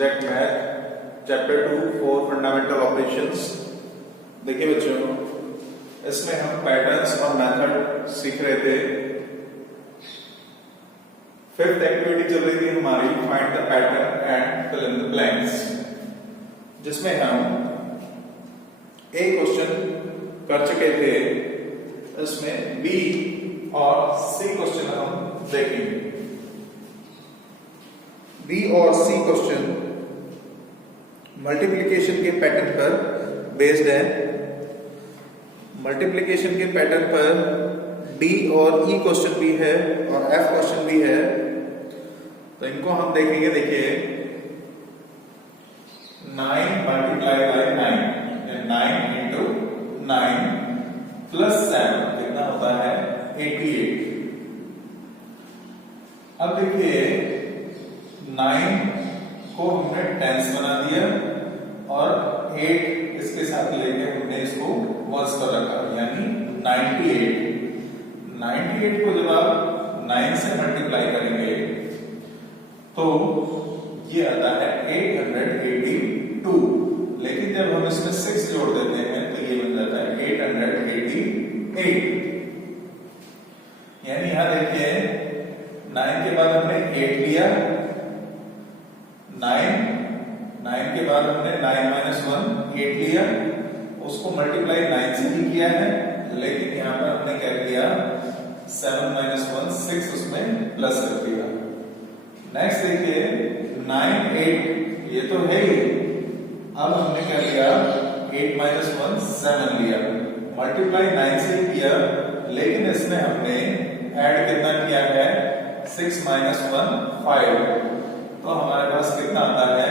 Subject math chapter 2 4 fundamental operations. देखिए बच्चों, इसमें हम पैटर्न्स और मेथड सीख रहे थे। फिफ्थ एक्टिविटी चल रही थी हमारी find the pattern and fill in the blanks, जिसमें हम एक क्वेश्चन कर चुके थे। इसमें बी और सी क्वेश्चन हम देखेंगे। बी और सी क्वेश्चन मल्टीप्लिकेशन के पैटर्न पर बेस्ड है। मल्टीप्लिकेशन के पैटर्न पर डी और ई क्वेश्चन भी है और एफ क्वेश्चन भी है, तो इनको हम देखेंगे। देखिए 9 मल्टीप्लाई बाय 9, 9 इंटू 9 प्लस 7 कितना होता है 88। अब देखिए 9 को हमने टेंस बना दिया और 8 इसके साथ लेके हमने इसको वर्स पर रखा, यानी 98। 98 को जब आप 9 से मल्टीप्लाई करेंगे तो ये आता है 882, लेकिन जब हम इसमें 6 जोड़ देते हैं तो ये बन जाता है 888। यानी यहां देखिए 9 के बाद हमने 8 लिया, 9 के बाद हमने 9 - 1 8 लिया, उसको मल्टीप्लाई 9 से ही किया है, लेकिन यहां पर हमने क्या किया 7 - 1 6 उसमें प्लस कर दिया। नेक्स्ट देखिए 9 8 ये तो है ही, अब हमने क्या लिया 8 - 1 7 लिया, मल्टीप्लाई 9 से किया, लेकिन इसमें हमने ऐड कितना किया है 6 - 1 5, तो हमारे पास कितना आता है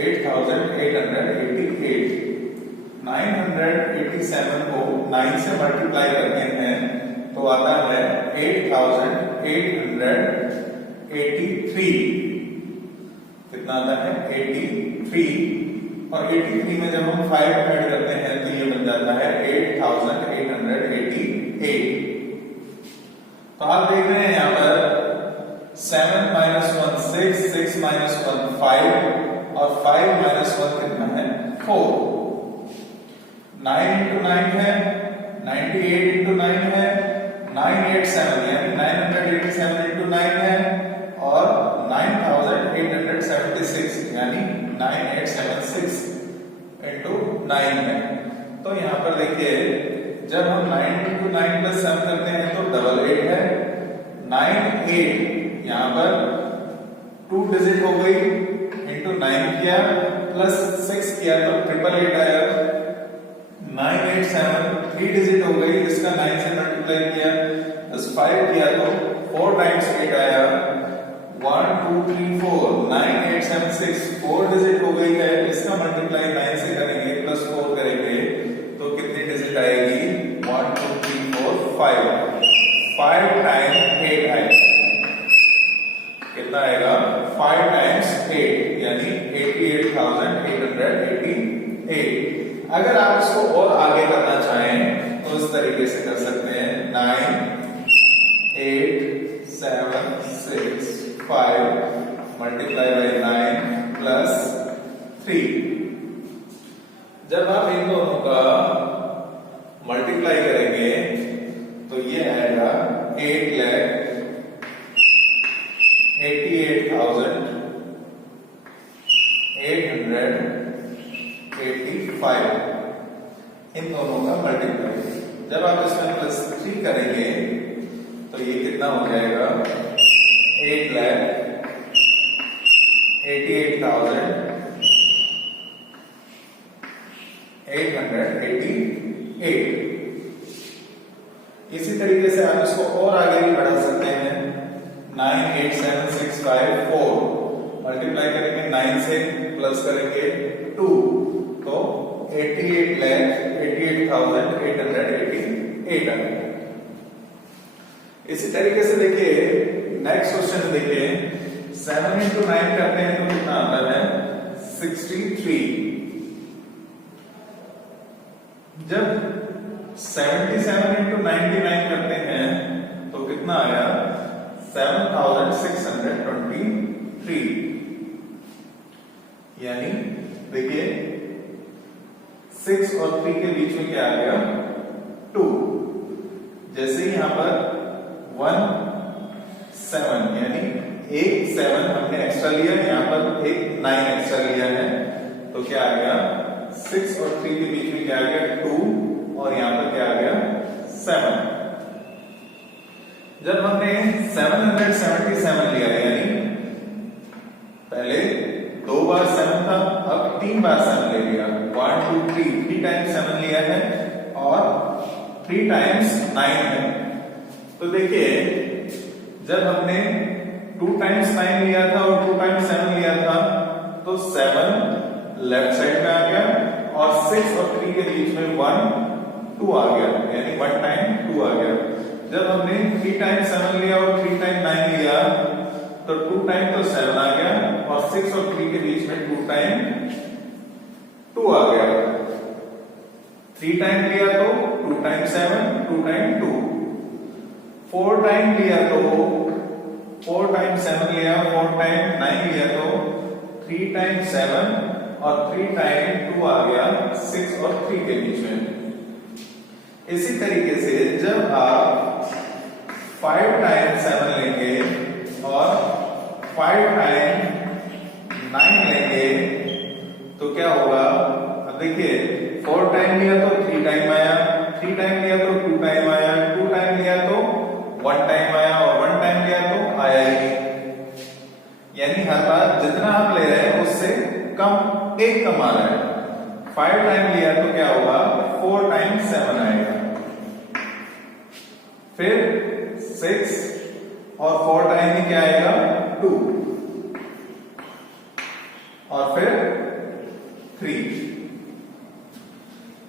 8888। 987 को 9 से मल्टीप्लाई करते हैं तो आता है 8883। कितना आता है 83, और 83 में जब हम 5 ऐड करते हैं तो ये बन जाता है 8888। तो आप देख रहे हैं यहां पर 7 - 1 6, 6 - 1 5 और 5 - 1 कितना है 4। 9 into 9 है 98 into 9 है 987, यानी 987 into 9 है, और 9876 यानी 9876 into 9 है। तो यहां पर देखिए जब हम 9 into 9 plus 7 करते हैं तो 88 है, 98 यहां पर 2 डिजिट हो गई, इंटू 9 किया प्लस 6 किया तो 888 आया। 987 3 डिजिट हो गई, इसका 9 से मल्टीप्लाई किया प्लस 5 किया तो 4 टाइम्स 8 आया। 1 2 3 4 9876 4 डिजिट हो गई है, इसका मल्टीप्लाई 9 से करेंगे प्लस 4 करेंगे तो कितनी डिजिट आएगी 1 2 3 4 5 टाइम 8 आएगा। कितना आएगा 5 टाइम्स 8 यानी 88,888। अगर आप इसको और आगे करना चाहें तो इस तरीके से कर सकते हैं 9 8 7 6 5 मल्टीप्लाई बाय 9 प्लस 3। जब आप इन दोनों का मल्टीप्लाई करेंगे तो ये आएगा 8,88,885। इन दोनों का मल्टीप्लाई जब आप इसमें प्लस 3 करेंगे तो ये कितना हो जाएगा 8,88,888। इसी तरीके से आप इसको और आगे भी बढ़ा सकते हैं। 98765 मल्टीप्लाई करेंगे 9 से प्लस करेंगे 2 तो 88,888 आएगा। इसी तरीके से देखिए नेक्स्ट क्वेश्चन देखिए 7 into 9 करते हैं तो कितना आता है 63। जब 77 into 99 करते हैं तो कितना आया 7623। यानी देखिए 6 और 3 के बीच में क्या आ गया 2। जैसे ही यहां पर 1 7 यानी एक 7 हमने एक्स्ट्रा लिया, यहां पर एक 9 एक्स्ट्रा लिया है, तो क्या आ गया 6 और 3 के बीच में क्या आ गया 2 और यहां पर क्या आ गया 7। जब हमने 777 लिया यानी पहले 2 बार 7 था, अब 3 बार 7 ले लिया, 1 2 3 टाइम्स 7 लिया है और 3 टाइम्स 9 है। तो देखिए जब हमने 2 टाइम्स 9 लिया था और 2 टाइम्स 7 लिया था तो 7 लेफ्ट साइड में आ गया और 6 और 3 के बीच में 1 2 आ गया, यानी 1 टाइम 2 आ गया। जब हमने 3 टाइम्स 7 लिया और 3 टाइम 9 लिया तो 2 टाइम तो 7 आ गया और 6 और 3 के बीच में 2 टाइम 2 आ गया। 3 टाइम लिया तो 2 टाइम 7 2 टाइम 2। 4 टाइम लिया तो 4 टाइम 7 लिया, 4 टाइम 9 लिया तो 3 टाइम 7 और 3 टाइम 2 आ गया 6 और 3 के बीच में। इसी तरीके से जब आप 5 टाइम 7 लेंगे और 5 टाइम 9 लेंगे तो क्या होगा, अब देखिए 4 टाइम लिया तो 3 टाइम आया, 3 टाइम लिया तो 2 टाइम आया, 2 टाइम लिया तो 1 टाइम आया और 1 टाइम लिया तो आया ही। यानी हर बार जितना आप ले रहे हैं उससे कम एक कम आ रहा है। 5 टाइम लिया तो क्या होगा 4 टाइम 7 आएगा, फिर 6 और 4 टाइम में क्या आएगा 2 और फिर 3।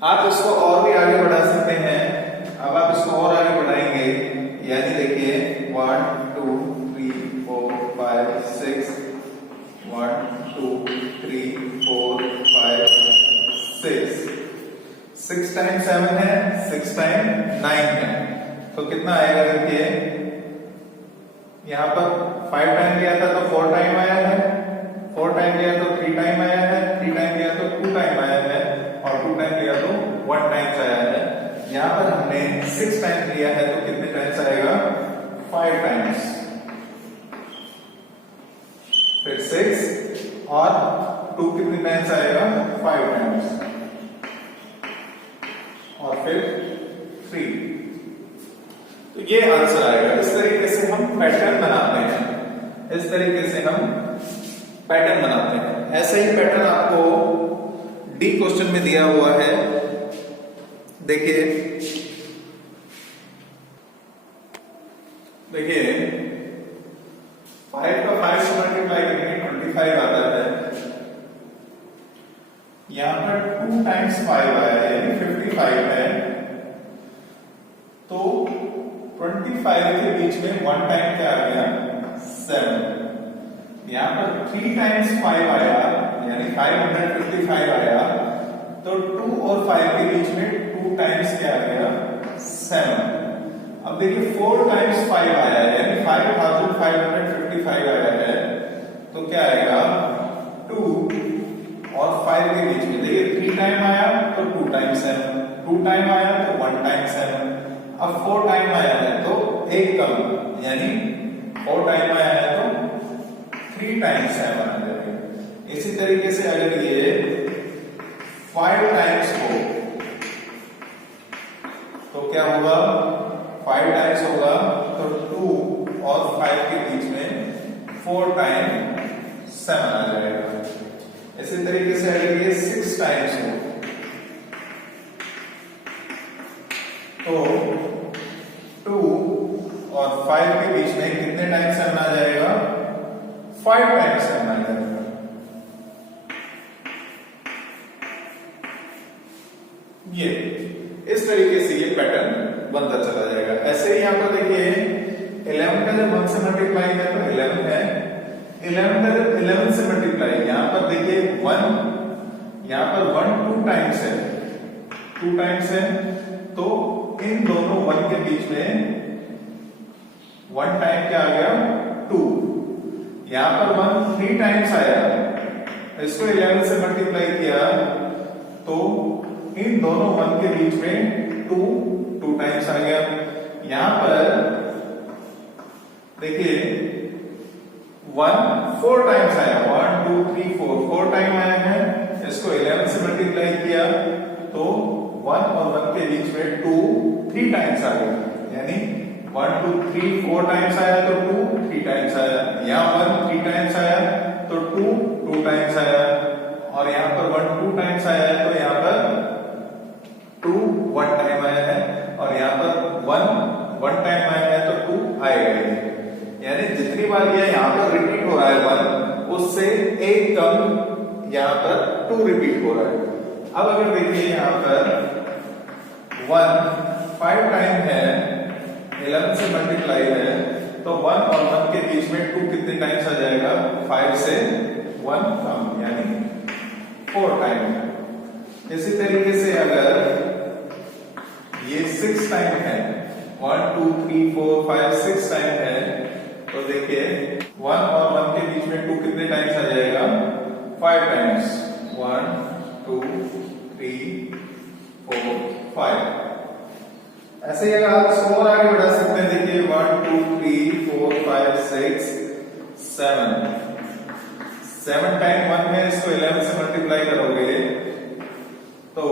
आप इसको और भी आगे बढ़ा सकते हैं। अब आप इसको और आगे बढ़ाएंगे यानी देखिए 1 2 3 4 5 6 1 2 3 4 5 6 टाइम 7 है, 6 टाइम 9 है, तो कितना आएगा देखिए यहां पर 5 टाइम लिया था तो 4 टाइम आया है, 4 टाइम लिया तो 3 टाइम आया है, 3 टाइम लिया तो 2 टाइम आया है और 2 टाइम लिया तो 1 टाइम्स आया है। यहां पर हमने 6 टाइम लिया है तो कितने टाइम्स आएगा 5 टाइम्स, फिर 6 और 2 कितने टाइम्स आएगा 5 टाइम्स और फिर 3। तो ये आंसर आएगा। इस तरीके से हम पैटर्न बनाते हैं, इस तरीके से हम पैटर्न बनाते हैं। ऐसा ही पैटर्न आपको डी क्वेश्चन में दिया हुआ है। देखिए 5 का 5 से मल्टीप्लाई करेंगे 25 आता है। यहां पर 2 टाइम्स 5 आया है यानी 55 है, तो 25 के बीच में 1 टाइम क्या आ गया 7। यहां पर 3 टाइम्स 5 आया यानी 555 आया, तो 2 और 5 के बीच में 2 टाइम्स क्या आ गया 7। अब देखिए 4 टाइम्स 5 आया यानी 5555 आया है, तो क्या आएगा 2 और 5 के बीच में देखिए 3 टाइम आया तो 2 टाइम 7, 2 टाइम आया तो 1 टाइम 7, अब 4 टाइम आया है तो एक कम यानी 4 टाइम आया है तो 3 टाइम 7 आ जाएगा। इसी तरीके से अगर ये 5 टाइम्स हो तो क्या होगा 5 टाइम्स होगा तो 2 और 5 के बीच में 4 टाइम 7 आ जाएगा। इसी तरीके से अगर ये 6 टाइम्स हो तो 2 और 5 के बीच में कितने टाइम 7 आ जाएगा 5 टाइम 7 आ जाएगा। ये इस तरीके से ये पैटर्न बनता चला जाएगा। ऐसे ही यहां पर देखिए 11 का जब 1 से मल्टीप्लाई है तो 11 है, 11 का जब 11 से मल्टीप्लाई, यहां पर देखिए 1, यहां पर 1 2 टाइम्स है, 2 टाइम्स है, तो इन दोनों 1 के बीच में 1 टाइम क्या आ गया 2। यहां पर 1 3 टाइम्स आया इसको 11 से मल्टीप्लाई किया तो इन दोनों 1 के बीच में 2 टाइम्स आ गया। यहां पर देखिए 1 4 टाइम्स आया, 1 2 3 4 टाइम आया है। इसको 11 से मल्टीप्लाई किया तो 1 और 1 के बीच में 2 3 टाइम्स आ गया, यानी 1 2 3 4 टाइम्स आया तो 2 3 टाइम्स आया। यहाँ 1 3 टाइम्स आया तो 2 टाइम्स आया, और यहाँ पर 1 2 टाइम्स आया है तो यहाँ पर 2 1 टाइम आया है, और यहाँ पर 1 टाइम आया है तो 2 आएगा ही। यानी जितनी बार यह यहाँ पर रिपीट हो रहा है 1, उससे एक कम यहाँ पर 2 रिपीट हो रहा है। अब अगर देखिए यहाँ पर 1 5 टाइम है, 11 से मल्टीप्लाई है, तो 1 और 1 के बीच में 2 कितने टाइम्स आ जाएगा, 5 से 1 कम, यानी 4 टाइम। इसी तरीके से अगर ये 6 टाइम है, 1 2 3 4 5 6 टाइम है, तो देखिए 1 और 1 के बीच में 2 कितने टाइम्स आ जाएगा, 5 टाइम्स, 1 2 3 4 5। ऐसे ही अगर आप इसको और आगे बढ़ा सकते हैं, देखिए 1 2 3 4 5 6 7 टाइम 1 है, इसको 11 से मल्टीप्लाई करोगे तो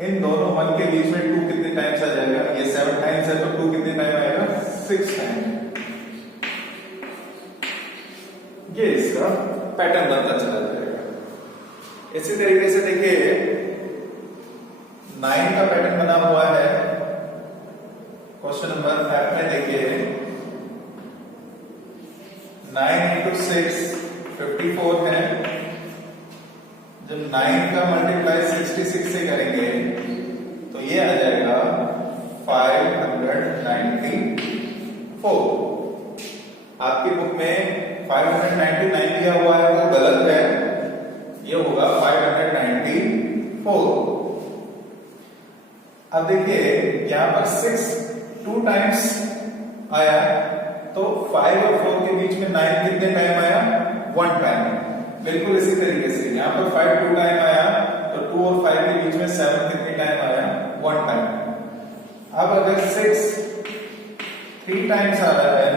इन दोनों 1 के बीच में 2 कितने टाइम्स आ जाएगा, ये 7 टाइम्स है तो 2 कितने टाइम आएगा, 6 टाइम। ये इसका पैटर्न बनता चला जाएगा। इसी तरीके से देखिए 9 का पैटर्न बना हुआ है। क्वेश्चन नंबर 5 में देखिए 9 into 6 54 है। जब 9 का मल्टीप्लाई 66 से करेंगे तो ये आ जाएगा 594। आपकी बुक में 599 दिया हुआ है, वो गलत है, ये होगा 594। अब देखिए यहां पर 6 2 टाइम्स आया, तो 5 और 4 के बीच में 9 कितने टाइम आया, 1 टाइम। बिल्कुल इसी तरीके से यहां पर 5 2 टाइम आया तो 2 और 5 के बीच में 7 कितने टाइम आया, 1 टाइम। अब अगर 6 3 टाइम्स आ रहा है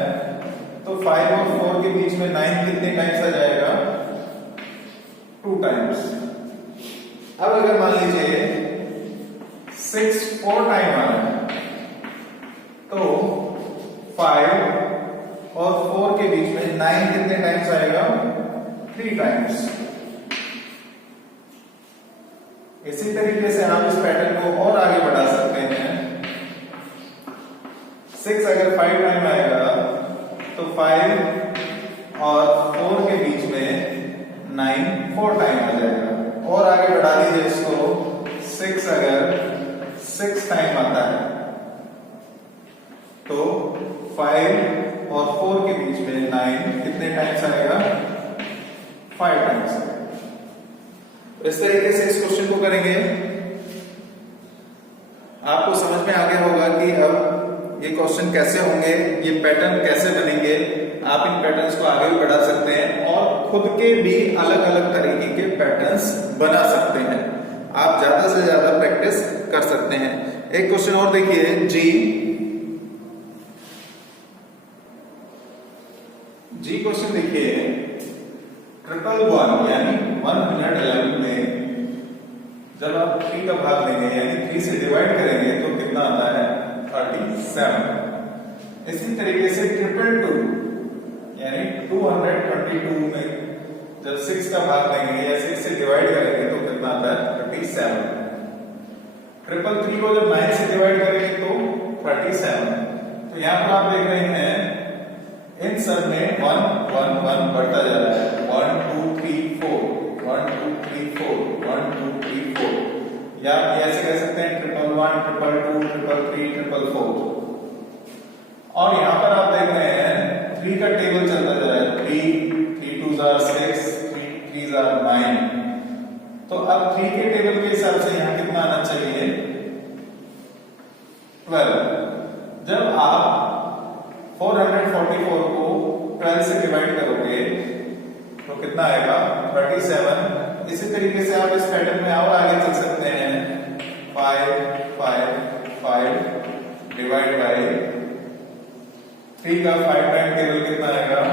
तो 5 और 4 के बीच में 9 कितने टाइम्स आ जाएगा, 2 टाइम्स। अब अगर मान लीजिए 6 4 टाइम आ रहा है तो 5 और 4 के बीच में 9 कितने टाइम्स आएगा, 3 टाइम्स। इसी तरीके से आप इस पैटर्न को और आगे बढ़ा सकते हैं। 6 अगर 5 टाइम आएगा तो 5 और 4 के बीच में 9 4 टाइम आ जाएगा। और आगे बढ़ा दीजिए इसको, 6 अगर 6 टाइम आता है तो 5 और 4 के बीच में 9 कितने टाइम्स आएगा, 5 टाइम्स। इस तरीके से इस क्वेश्चन को करेंगे। आपको समझ में आ गया होगा कि अब ये क्वेश्चन कैसे होंगे, ये पैटर्न कैसे बनेंगे। आप इन पैटर्न्स को आगे भी बढ़ा सकते हैं और खुद के भी अलग अलग तरीके के पैटर्न्स बना सकते हैं। आप ज्यादा से ज्यादा प्रैक्टिस कर सकते हैं। एक क्वेश्चन और देखिए, जी क्वेश्चन देखिए, 111 यानी 111 में जब आप 3 का भाग लेंगे यानी 3 से डिवाइड करेंगे तो कितना आता है, 37। इसी तरीके से 222 यानी 222 में जब 6 का भाग लेंगे या 6 से डिवाइड करेंगे तो कितना आता है, 37। 333 को जब 9 से डिवाइड करेंगे तो 37। तो यहां पर आप देख रहे हैं इन सब में 1 1 1 बढ़ता जा रहा है, 1 2 3 4 1 2 3 4 1 2 3 4, या आप ऐसे कह सकते हैं 111 222 333 444। और यहां पर आप देख रहे हैं 3 का टेबल चलता जा रहा है, 3 3 2s are 6 3 3s are 9। तो अब 3 के टेबल के हिसाब से यहां कितना आना चाहिए, 12। जब आप 444 को 12 से डिवाइड करोगे तो कितना आएगा 37। इसी तरीके से आप इस पैटर्न में और आगे चल सकते हैं। 5 5 5 डिवाइड बाय 3 का 5 टाइम टेबल कितना आएगा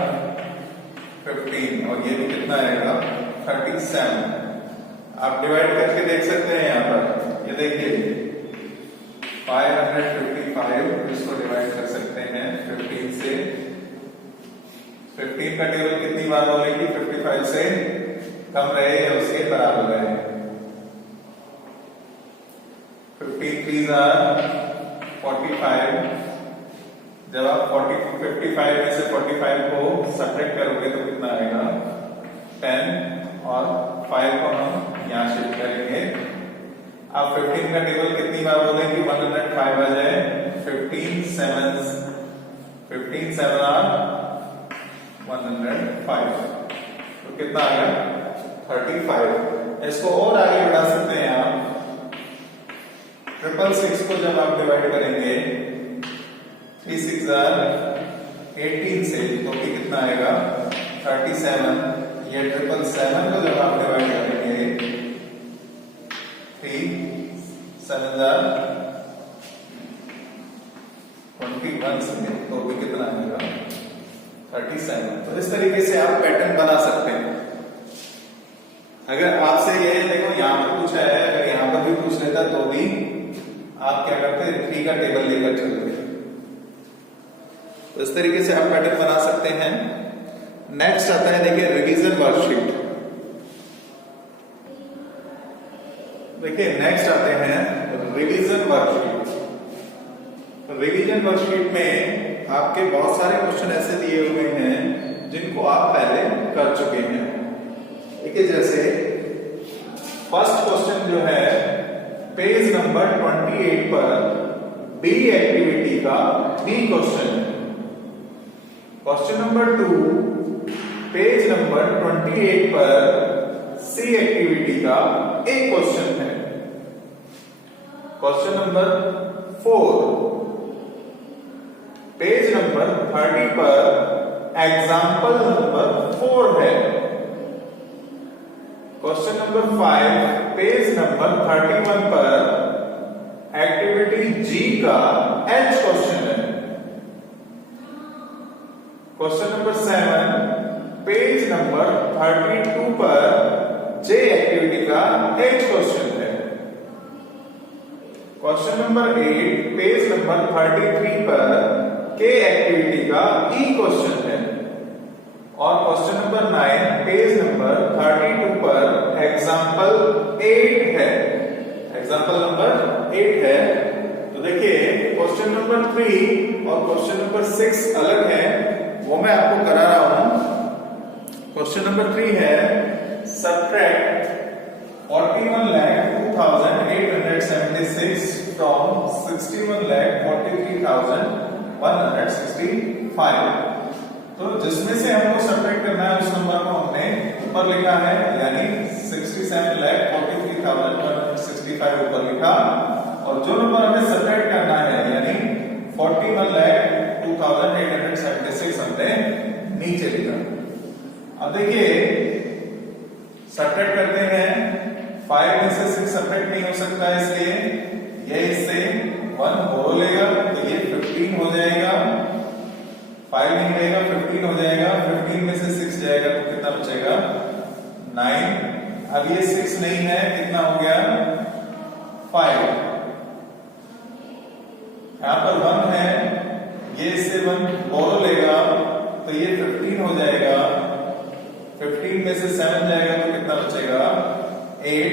15 और ये भी कितना आएगा 37। आप डिवाइड करके देख सकते हैं यहाँ पर। ये देखिए 555 इसको डिवाइड कर सकते हैं 15 से। 15 का टेबल कितनी बार बोलेगी 55 से कम रहे या उसके बराबर रहे। 15 3 45। जब आप 55 में से 45 को सब्ट्रैक्ट करोगे तो कितना आएगा 10 और 5 को हम यहाँ शिफ्ट करेंगे। अब 15 का टेबल कितनी बार बोलेंगे 105 आ जाए। 15 7 आर 105 तो कितना आ गया 35। इसको और आगे बढ़ा सकते हैं आप। 666 को जब आप डिवाइड करेंगे 3 6 आर 18 से तो कितना आएगा 37। ये 777 को जब आप डिवाइड करेंगे 3 7 आर 21 से तो भी कितना आएगा 37। तो इस तरीके से आप पैटर्न बना सकते हैं। अगर आपसे ये देखो यहां पर पूछा है, अगर यहां पर भी पूछ लेता तो भी आप क्या करते 3 का टेबल लेकर चलते। तो इस तरीके से आप पैटर्न बना सकते हैं। नेक्स्ट आता है देखिए रिवीजन वर्कशीट। देखिए नेक्स्ट आते हैं रिवीजन वर्कशीट। रिवीजन वर्कशीट में आपके बहुत सारे क्वेश्चन ऐसे दिए हुए हैं जिनको आप पहले कर चुके हैं। देखिए जैसे फर्स्ट क्वेश्चन जो है पेज नंबर 28 पर बी एक्टिविटी का बी क्वेश्चन है। क्वेश्चन नंबर 2 पेज नंबर 28 पर सी एक्टिविटी का ए क्वेश्चन है। क्वेश्चन नंबर 4 पेज नंबर 30 पर एग्जाम्पल नंबर 4 है। क्वेश्चन नंबर 5 पेज नंबर 31 पर एक्टिविटी जी का एच क्वेश्चन है। क्वेश्चन नंबर 7 पेज नंबर 32 पर जे एक्टिविटी का एच क्वेश्चन है। क्वेश्चन नंबर 8 पेज नंबर 33 पर के एक्टिविटी का ई क्वेश्चन है। और क्वेश्चन नंबर 9 पेज नंबर 32 पर एग्जाम्पल 8 है। एग्जाम्पल नंबर 8 है। तो देखिए क्वेश्चन नंबर 3 और क्वेश्चन नंबर 6 अलग है, वो मैं आपको करा रहा हूं। क्वेश्चन नंबर 3 है सब्ट्रैक्ट 41,02,876 from 61,43,165। तो जिसमें से हमको सब्ट्रैक्ट करना है उस नंबर को हमने ऊपर लिखा है, यानी 67,43,165 ऊपर लिखा, और जो नंबर हमें सब्ट्रैक्ट करना है यानी 41,02,876 हमने नीचे लिखा। अब देखिए सब्ट्रैक्ट करते हैं। 5 में से 6 सब्ट्रैक्ट नहीं हो सकता, इसलिए ये इससे 1 बोरो लेगा तो ये 15 हो जाएगा। 5 नहीं रहेगा 15 हो जाएगा। 15 में से 6 जाएगा तो कितना बचेगा 9। अब ये 6 नहीं है, कितना हो गया 5। यहां पर 1 है, ये इससे 1 बोरो लेगा तो ये 15 हो जाएगा। 15 में से 7 जाएगा तो कितना बचेगा 8।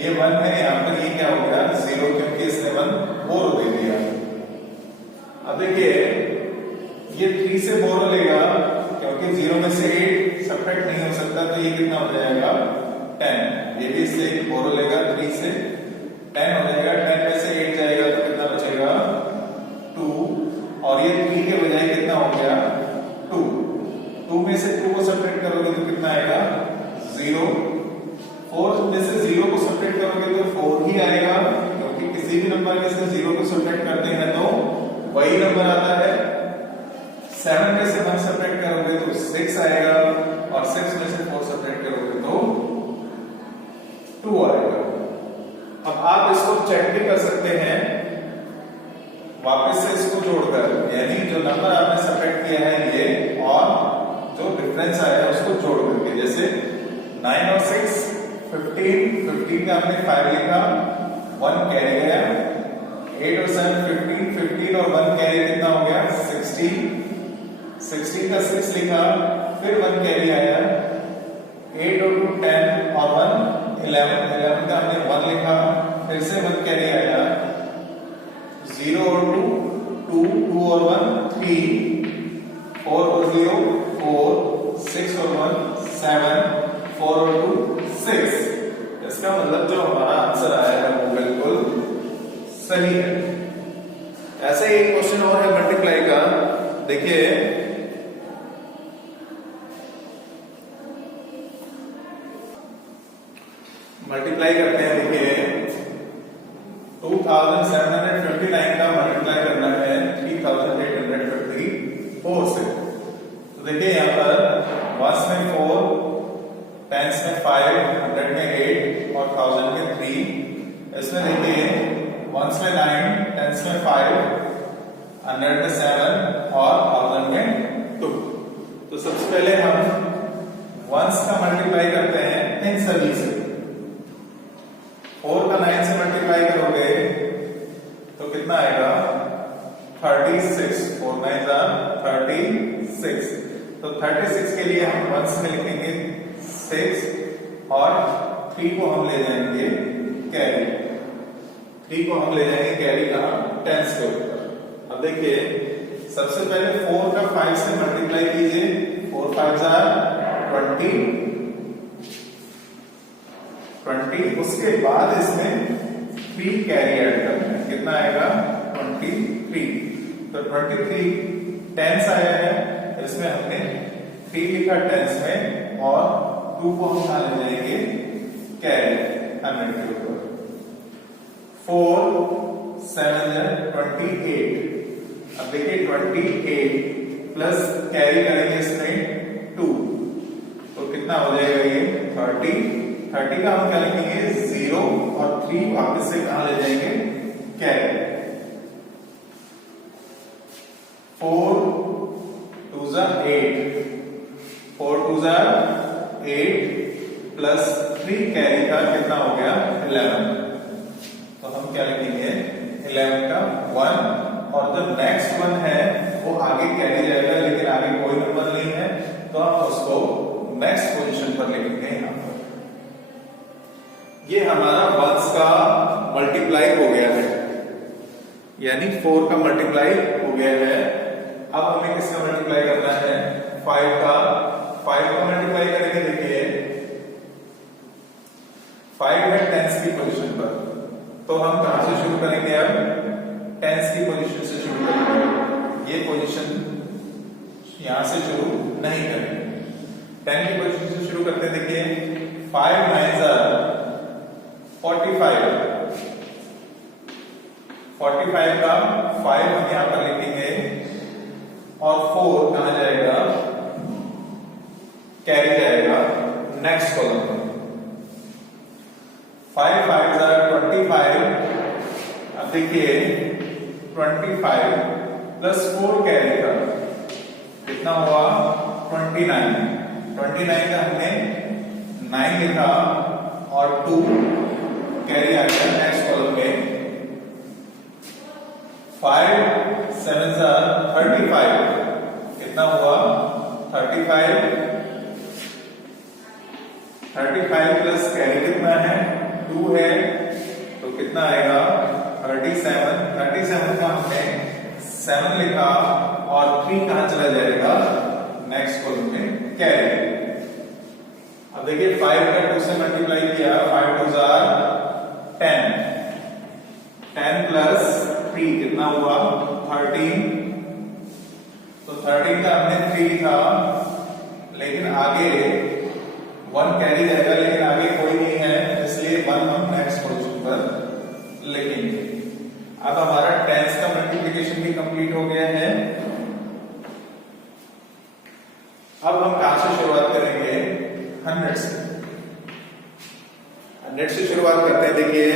ये 1 है, यहां पर ये क्या हो गया 0, क्योंकि इसने 1 बोरो दे दिया। अब देखिए ये 3 से बोरो लेगा, क्योंकि 0 में से 8 सब्ट्रैक्ट नहीं हो सकता, तो ये कितना हो जाएगा 10। ये भी इससे बोरो लेगा, 3 से 10 हो जाएगा। 10 में से 8 जाएगा तो कितना बचेगा 2, और ये 3 के बजाय कितना हो गया 2। 2 में से 2 को सब्ट्रैक्ट करोगे तो कितना आएगा 0। 4 में से 0 को सब्ट्रैक्ट करोगे तो 4 ही आएगा, क्योंकि किसी भी नंबर में से 0 को सब्ट्रैक्ट करते हैं तो वही नंबर आता है। 7 में से 1 सब्ट्रैक्ट करोगे तो 6 आएगा, और 6 में से 4 को जोड़कर, यानी जो नंबर आपने सब्ट्रैक्ट किया है ये और जो डिफरेंस आया है उसको जोड़ करके, जैसे 9 और 6 15, 15 का हमने 5 लिखा, 1 कैरी गया, 8 और 7 15, 15 और 1 कैरी कितना हो गया 16, 16 का 6 लिखा, फिर 1 कैरी आया, 8 और 2 10 और 1 11, 11 का हमने 1 लिखा, फिर से 1 कैरी आया, 0 और 2 2, 2 और 1 3, 4 और 0 4, 6 और 1 7, 4 और 2 6। इसका मतलब जो हमारा आंसर आया है वो बिल्कुल सही है। ऐसे ही एक क्वेश्चन और है मल्टीप्लाई का, देखिए मल्टीप्लाई करते हैं। देखिए 2759 का मल्टीप्लाई करना है 3854 से। तो देखिए यहाँ पर वंस में 4, टेंस में 5, 100 में 8 और 1000 में 3। इसमें देखिए वंस में 9, टेंस में 5, 100 में 7 और 1000 में 2। तो सबसे पहले हम वंस का मल्टीप्लाई करते हैं इन सभी से। 4 का 9 से मल्टीप्लाई करोगे तो कितना आएगा 36, 4 9 36। तो 36 के लिए हम वंस में लिखेंगे 6 और 3 को हम ले जाएंगे कैरी, 3 को हम ले जाएंगे कैरी का टेंस के ऊपर। अब देखिए सबसे पहले 4 का 5 से मल्टीप्लाई कीजिए, 4 5 20, उसके बाद इसमें 3 कैरी ऐड करना है, कितना आएगा 23। तो 23 टेंस आया है, इसमें हमने 3 लिखा टेंस में और 2 को हम कहां ले जाएंगे कैरी 100 के ऊपर। 4 7 28। अब देखिए 28 प्लस कैरी करेंगे इसमें 2, तो कितना हो जाएगा ये 30। 30 का हम क्या लिखेंगे 0 और 3 वापस से कहां ले जाएंगे कैरी। 4 2 8, 4 2 8 प्लस 3 कैरी का कितना हो गया 11। तो हम क्या लिखेंगे 11 का 1 और जो नेक्स्ट 1 है वो आगे कैरी जाएगा, लेकिन आगे कोई नंबर नहीं है तो हम उसको नेक्स्ट पोजीशन पर लिखेंगे यहां पर। ये हमारा वंस का मल्टीप्लाई हो गया है, यानी 4 का मल्टीप्लाई हो गया है। अब हमें किसका मल्टीप्लाई करना है 5 का मल्टीप्लाई करेंगे। देखिए 5 है टेंस की पोजीशन पर, तो हम कहां से शुरू करेंगे, अब टेंस की पोजीशन से शुरू करेंगे। ये पोजीशन यहां से शुरू नहीं करेंगे, 10 की पोजीशन से शुरू करते हैं। देखिए 5 9 45, 45 का 5 हम यहां पर लिखेंगे और 4 कहां जाएगा कैरी जाएगा नेक्स्ट कॉलम में। 5 5 25। अब देखिए 25 प्लस 4 कैरी का कितना हुआ 29। 29 का हमने 9 लिखा और 2 कैरी आ गया नेक्स्ट कॉलम में। 5 7 35, कितना हुआ 35 प्लस कैरी कितना है 2 है, तो कितना आएगा 37 का हमने 7 लिखा और 3 कहां चला जाएगा नेक्स्ट कॉलम में कैरी। अब देखिए 5 का 2 से मल्टीप्लाई किया, 5 2 10, 10 प्लस 3 कितना हुआ 13। तो 13 का हमने 3 लिखा, लेकिन आगे 1 कैरी जाएगा, लेकिन आगे कोई नहीं है इसलिए 1 हम नेक्स्ट पोजीशन पर लिखेंगे। अब हमारा टेंस का मल्टीप्लिकेशन भी कंप्लीट हो गया है। अब हम कहां से शुरुआत करेंगे 100 से। 100 से शुरुआत करते हैं। देखिए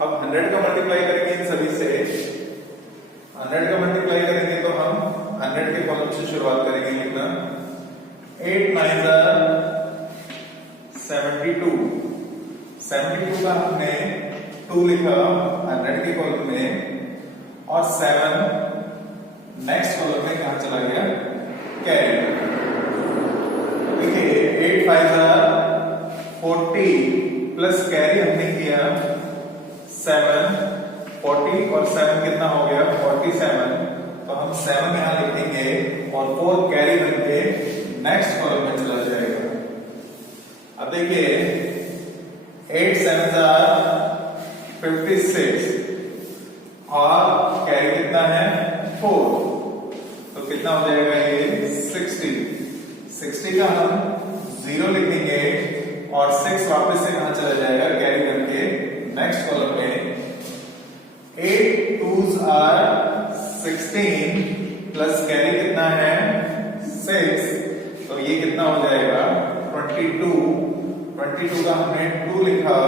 अब 100 का मल्टीप्लाई करेंगे इन सभी से, 100 का मल्टीप्लाई करेंगे तो हम 100 के कॉलम से शुरुआत करेंगे लिखना। 8 9 72, 72 का हमने 2 लिखा 100 के कॉलम में, और 7 नेक्स्ट कॉलम में कहां चला गया, कैरी। देखिए 8 5 40 प्लस कैरी हमने किया 7, 40 और 7 कितना हो गया 47, तो हम 7 यहां लिखेंगे और 4 कैरी बनके नेक्स्ट कॉलम में चला जाएगा। अब देखिए 8 7 56 और कैरी कितना है 4, तो कितना हो जाएगा ये 60। 60 का हम 0 लिखेंगे और 6 वापस से कहां चला जाएगा, कैरी करके नेक्स्ट कॉलम में। 8 2s 16 प्लस कैरी कितना है 6, तो ये कितना हो जाएगा 22। 22 का हमने 2 लिखा,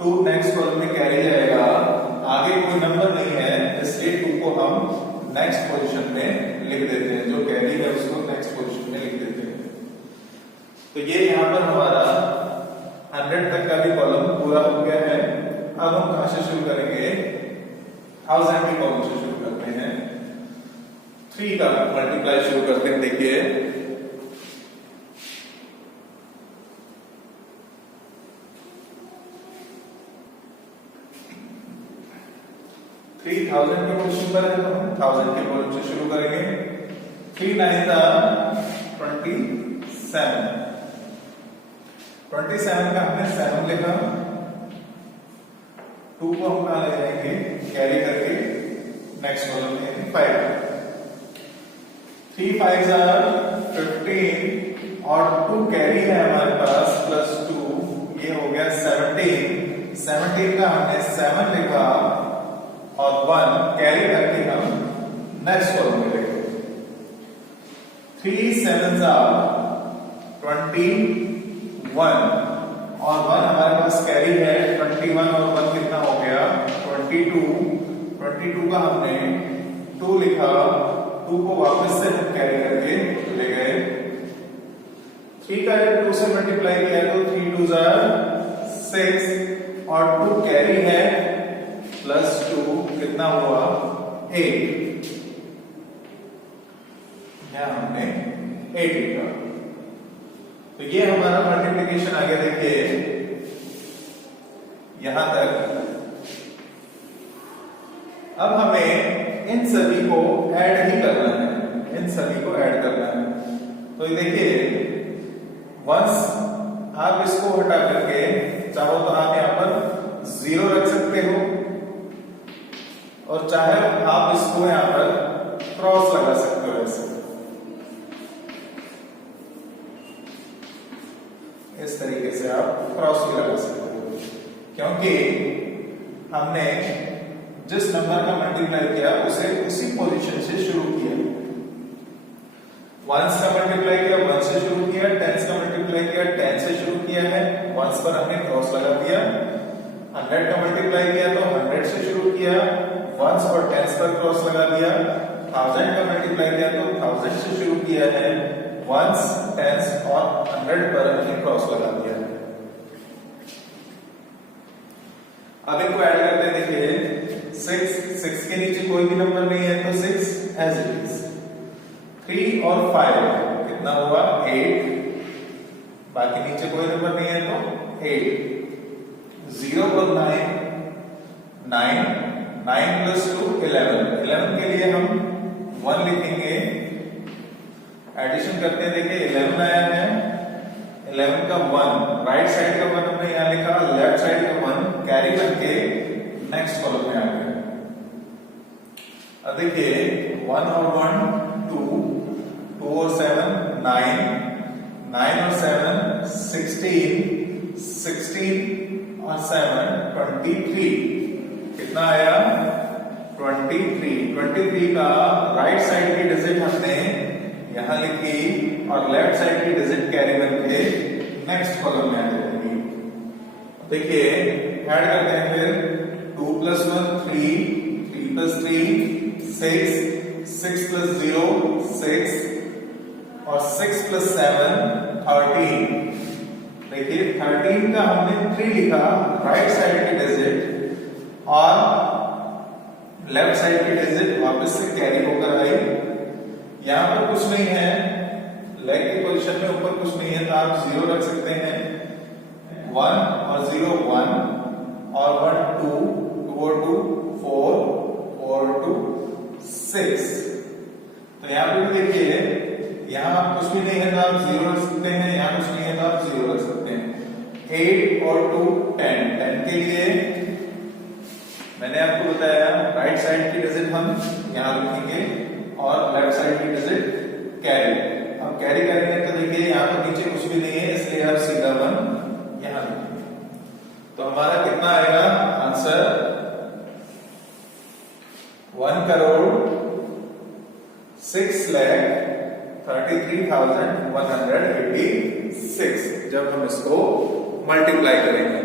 2 नेक्स्ट कॉलम में कैरी जाएगा, आगे कोई नंबर नहीं है इसलिए 2 को हम नेक्स्ट पोजीशन में लिख देते हैं, जो कैरी है उसको नेक्स्ट पोजीशन में लिख देते हैं। तो ये यहां पर हमारा 100 तक का भी कॉलम पूरा हो गया है। अब हम कहां से शुरू करेंगे, 1000 के कॉलम से शुरू करते हैं। 3 का मल्टीप्लाई शुरू करते हैं। देखिए 3000 के पोजीशन पर है तो हम 1000 के कॉलम से शुरू करेंगे। 3 9 27, 27 का हमने 7 लिखा, 2 को हम कहां ले जाएंगे, कैरी करके नेक्स्ट कॉलम में 5। 3 5 15 और 2 कैरी है हमारे पास प्लस 2, ये हो गया 17। 17 का हमने 7 लिखा और 1 कैरी करके हम नेक्स्ट कॉलम में लिखेंगे। 3 7 21 और 1 हमारे पास कैरी है 21 और 1 कितना हो गया 22। 22 का हमने 2 लिखा, 2 को वापस से हम कैरी करके ले गए। 3 का 2 से मल्टीप्लाई किया तो 3 2 6 और 2 कैरी है प्लस 2 कितना हुआ 8, यहां हमने 8 लिखा। तो ये हमारा मल्टीप्लिकेशन आ गया। देखिए यहां तक। अब हमें इन सभी को ऐड ही करना है, इन सभी को ऐड करना है। तो ये देखिए वंस आप इसको हटा करके चाहो तो आप यहां पर 0 रख सकते हो, और चाहे आप इसको यहां पर क्रॉस लगा सकते हो। ऐसे इस तरीके से आप क्रॉस भी लगा सकते हो, क्योंकि हमने जिस नंबर का मल्टीप्लाई किया उसे उसी पोजीशन से शुरू किया। 1s का मल्टीप्लाई किया 1 से शुरू किया, 10s का मल्टीप्लाई किया 10 से शुरू किया है, 1s पर हमने क्रॉस लगा दिया। 100 का मल्टीप्लाई किया तो 100 से शुरू किया, 1s और 10s पर क्रॉस लगा दिया। 1000 का मल्टीप्लाई किया तो 1000 से शुरू किया है, 1s 10s और 100 पर हमने क्रॉस लगा दिया। अब इनको ऐड करते हैं। देखिए 6 के नीचे कोई भी नंबर नहीं है तो 6 एज इट इज। 3 और 5 कितना हुआ 8, बाकी नीचे कोई नंबर नहीं है तो 8। 0 और 9 9 प्लस 2 11। 11 के लिए हम 1 लिखेंगे, एडिशन करते हैं। देखिए 11 आया है, 11 का 1 राइट साइड का 1 हमने यहां लिखा, लेफ्ट साइड का 1 कैरी करके नेक्स्ट कॉलम में आ गया। अब देखिए 1 और 1 2, 2 और 7 9, 9 और 7 16, 16 और 7 23। कितना आया 23। 23 का राइट साइड की डिजिट हमने यहां लिखी और लेफ्ट साइड की डिजिट कैरी करके नेक्स्ट कॉलम में आ जाएगी। देखिए ऐड करते हैं फिर 2 plus 1 3, 3 plus 3 6, 6 plus 0 6 और 6 plus 7 13। देखिए 13 का हमने 3 लिखा राइट साइड के डिजिट और लेफ्ट साइड की डिजिट वापस से कैरी होकर आई। यहां पर कुछ नहीं है, लेग की पोजीशन में ऊपर कुछ नहीं है तो आप 0 रख सकते हैं। 1 और 0 1 और 1 2 2 और 2 4 4 2 6। तो यहां पे भी देखिए यहां कुछ भी नहीं है तो आप 0 रख सकते हैं, यहां कुछ नहीं है तो आप 0 रख सकते हैं। 8 और 2 10 10 के लिए मैंने आपको बताया राइट साइड की डिजिट हम यहां रखेंगे और लेफ्ट साइड की डिजिट कैरी। अब कैरी करेंगे तो देखिए यहां पर नीचे कुछ भी नहीं है इसलिए आप सीधा 1 यहां लिखेंगे। तो हमारा कितना आएगा आंसर 1,33,186 जब हम इसको मल्टीप्लाई करेंगे।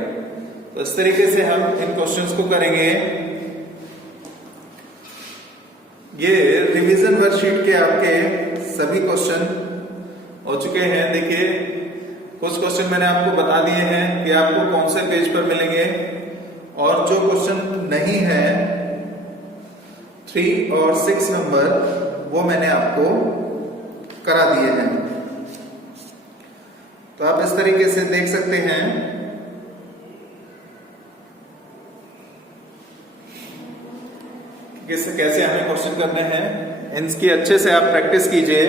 तो इस तरीके से हम इन क्वेश्चंस को करेंगे। ये रिवीजन वर्कशीट के आपके सभी क्वेश्चन हो चुके हैं। देखिए कुछ क्वेश्चन मैंने आपको बता दिए हैं कि आपको कौन से पेज पर मिलेंगे और जो क्वेश्चन नहीं है 3 और 6 नंबर वो मैंने आपको करा दिए हैं। तो आप इस तरीके से देख सकते हैं कैसे हमें क्वेश्चन करने हैं। इनकी अच्छे से आप प्रैक्टिस कीजिए,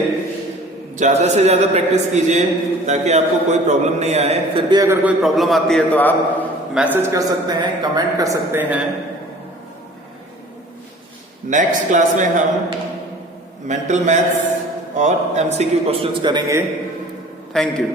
ज्यादा से ज्यादा प्रैक्टिस कीजिए ताकि आपको कोई प्रॉब्लम नहीं आए। फिर भी अगर कोई प्रॉब्लम आती है तो आप मैसेज कर सकते हैं, कमेंट कर सकते हैं। नेक्स्ट क्लास में हम मेंटल मैथ्स और एमसीक्यू क्वेश्चंस करेंगे। Thank you.